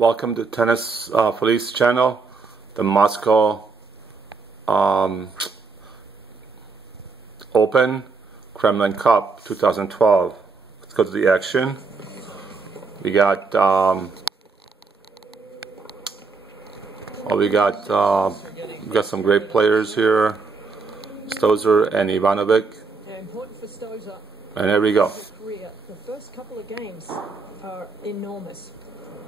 welcome to Tennis Police channel, the Moscow Open Kremlin Cup 2012. Let's go to the action. We got some great players here, Stosur and Ivanovic. Yeah, important for Stosur. And there we go. The first couple of games are enormous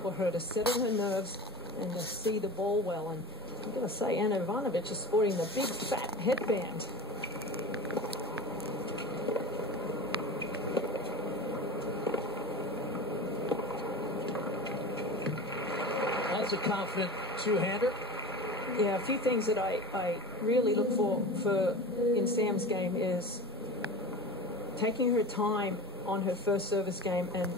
for her to settle her nerves and to see the ball well. And I'm going to say Anna Ivanovic is sporting the big fat headband. That's a confident two-hander. Yeah, a few things that I really look for in Sam's game is taking her time on her first service game and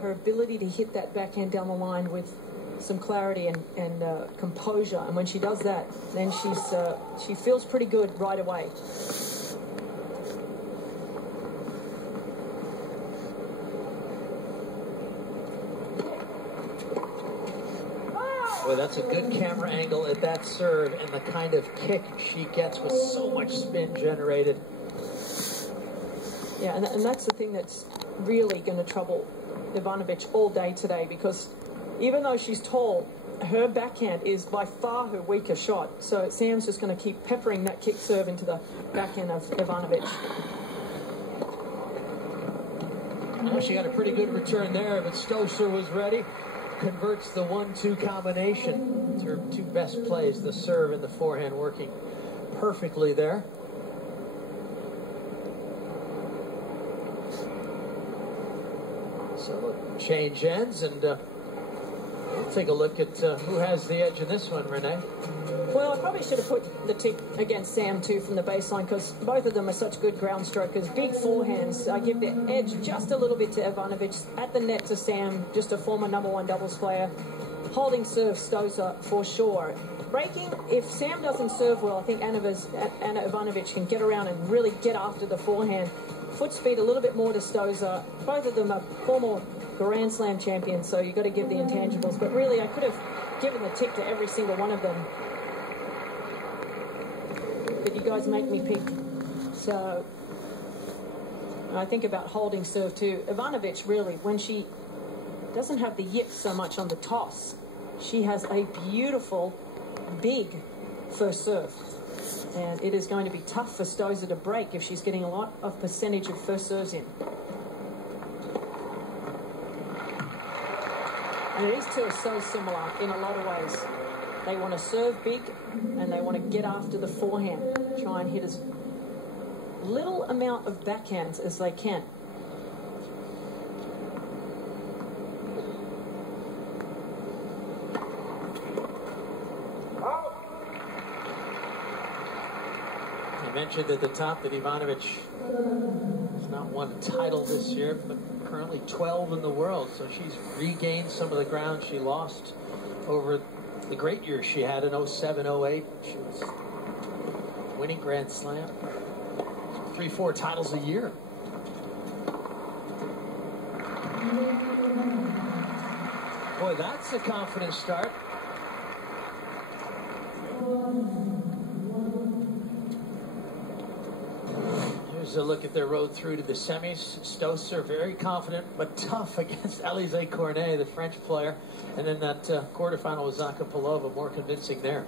her ability to hit that backhand down the line with some clarity and composure. And when she does that, then she feels pretty good right away. Boy, that's a good camera angle at that serve, and the kind of kick she gets with so much spin generated. Yeah, and that's the thing that's really going to trouble Ivanovic all day today, because even though she's tall, her backhand is by far her weaker shot. So Sam's just going to keep peppering that kick serve into the backhand of Ivanovic. Well, she got a pretty good return there, but Stosur was ready. Converts the 1-2 combination. It's her two best plays, the serve and the forehand, working perfectly there. So look, change ends, and we'll take a look at who has the edge in this one, Renee. Well, I probably should have put the tick against Sam too from the baseline, because both of them are such good ground strokers. Big forehands. I give the edge just a little bit to Ivanovic. At the net to Sam, just a former #1 doubles player. Holding serve, Stosur for sure. Breaking, if Sam doesn't serve well, I think Anna Ivanovic can get around and really get after the forehand. Foot speed a little bit more to Stosur. Both of them are former Grand Slam champions, so you've got to give the intangibles. But really, I could have given the tick to every single one of them. But you guys make me pick. So I think about holding serve too. Ivanovic, really, when she doesn't have the yips so much on the toss, she has a beautiful, big first serve. And it is going to be tough for Stosur to break if she's getting a lot of percentage of first serves in. And these two are so similar in a lot of ways. They want to serve big and they want to get after the forehand. Try and hit as little amount of backhands as they can. I mentioned at the top that Ivanovic has not won a title this year, but currently 12 in the world. So she's regained some of the ground she lost over the great years she had in 07, 08. She was winning Grand Slam, 3-4 titles a year. Boy, that's a confident start. Here's a look at their road through to the semis. Stosur very confident but tough against Alizé Cornet, the French player. And then that quarterfinal with Zakopalova, more convincing there.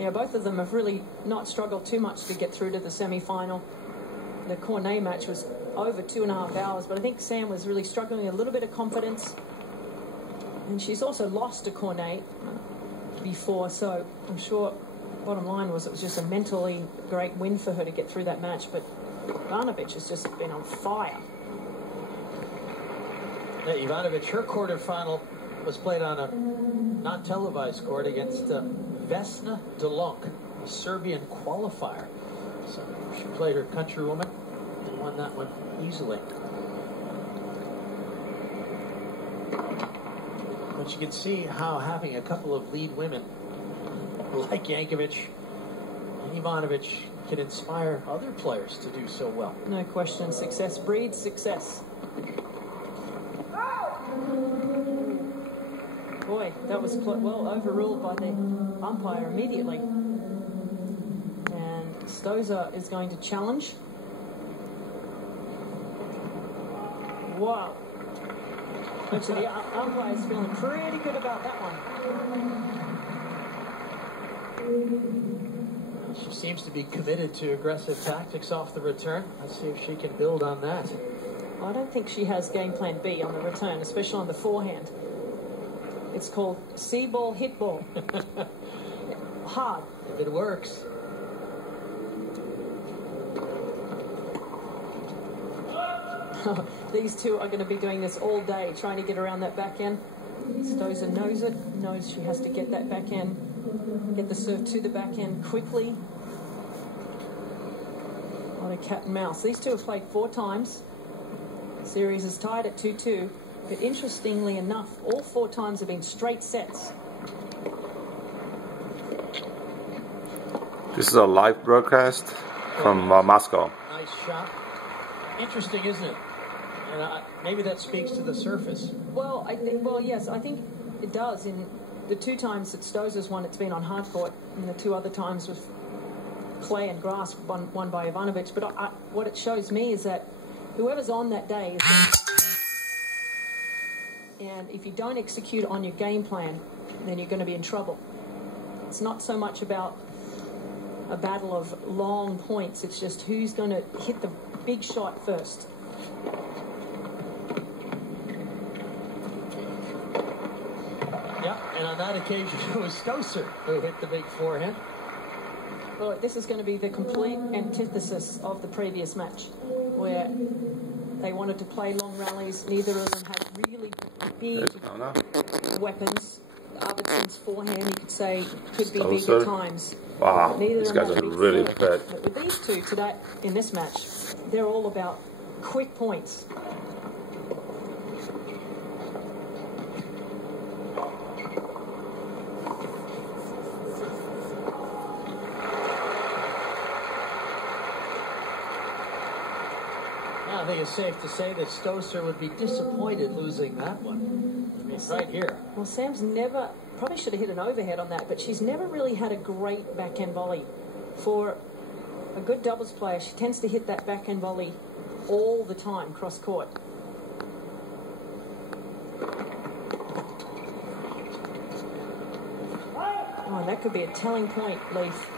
Yeah, both of them have really not struggled too much to get through to the semi-final. The Cornet match was over 2.5 hours, but I think Sam was really struggling a little bit of confidence. And she's also lost to Cornet before, so I'm sure bottom line was it was just a mentally great win for her to get through that match. But Ivanovic has just been on fire. Yeah, Ivanovic, her quarterfinal was played on a non-televised court against Vesna Delonc, a Serbian qualifier. So she played her countrywoman and won that one easily. But you can see how having a couple of lead women like Jankovic and Ivanovic can inspire other players to do so well. No question. Success breeds success. boy, that was well overruled by the umpire immediately. And Stosur is going to challenge. Wow. Actually, the umpire's feeling pretty good about that one. She seems to be committed to aggressive tactics off the return. Let's see if she can build on that. I don't think she has game plan B on the return, especially on the forehand. It's called see ball, hit ball. Hard. If it works. These two are going to be doing this all day, trying to get around that backhand. Stosur knows it, knows she has to get that backhand, get the serve to the backhand quickly. What a cat and mouse. These two have played 4 times. The series is tied at 2-2, but interestingly enough, all 4 times have been straight sets. This is a live broadcast from Moscow. Nice shot. Interesting, isn't it? And maybe that speaks to the surface. Well, yes, I think it does. In the 2 times that Stosur's won, it's been on hard court, and the 2 other times with clay and grass, won by Ivanovic. But what it shows me is that whoever's on that day is and if you don't execute on your game plan, then you're going to be in trouble. It's not so much about a battle of long points. It's just who's going to hit the big shot first. Yeah, and on that occasion it was Stosur who hit the big forehand. Well, this is going to be the complete antithesis of the previous match, where they wanted to play long rallies. Neither of them had really big weapons. Arvidsson's forehand, you could say, could be big at times. Wow, Neither these of them guys had are big really serve. fit. But with these two today in this match, they're all about quick points. I think it's safe to say that Stosur would be disappointed losing that one. I mean, right here. Well, Sam's never, probably should have hit an overhead on that, but she's never really had a great backhand volley. For a good doubles player, she tends to hit that backhand volley all the time, cross court. Oh, that could be a telling point, Leaf.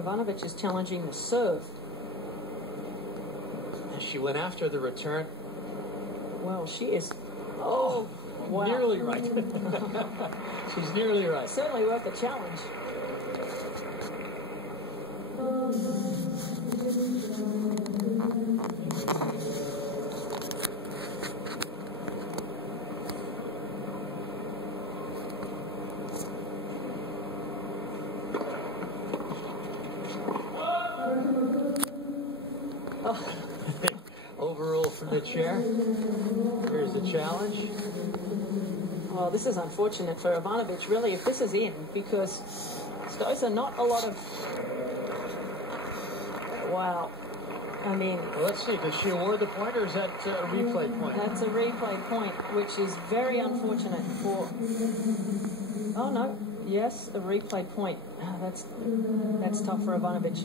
Ivanovic is challenging the serve. And she went after the return. Well, she is. Oh, wow. Nearly right. She's nearly right. Certainly worth a challenge. Overrule from the chair. Here's the challenge. Well, this is unfortunate for Ivanovic, really, if this is in, because Stosur not a lot of... Wow. I mean... Well, let's see, does she award the point, or is that a replay point? That's a replay point, which is very unfortunate for... Oh, no. Yes, a replay point. That's tough for Ivanovic.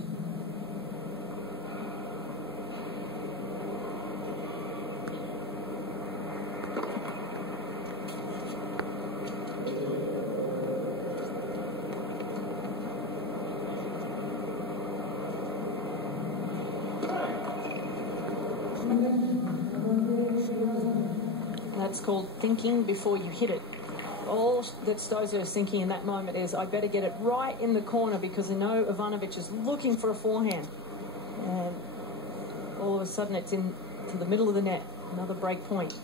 That's called thinking before you hit it. All that Stosur is thinking in that moment is, I better get it right in the corner because I know Ivanovic is looking for a forehand. And all of a sudden it's into the middle of the net. Another break point.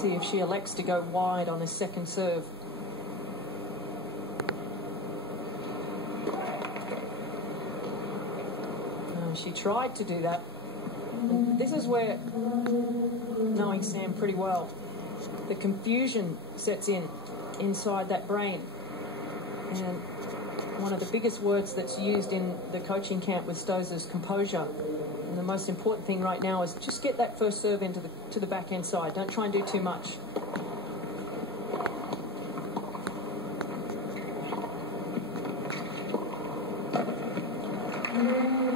See if she elects to go wide on a second serve. She tried to do that. And this is where, knowing Sam pretty well, the confusion sets in inside that brain. And one of the biggest words that's used in the coaching camp with Stosur is composure. And the most important thing right now is just get that first serve into the backhand side. Don't try and do too much.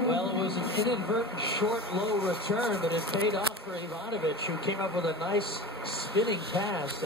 Well, it was an inadvertent short, low return, but it paid off for Ivanovic, who came up with a nice spinning pass.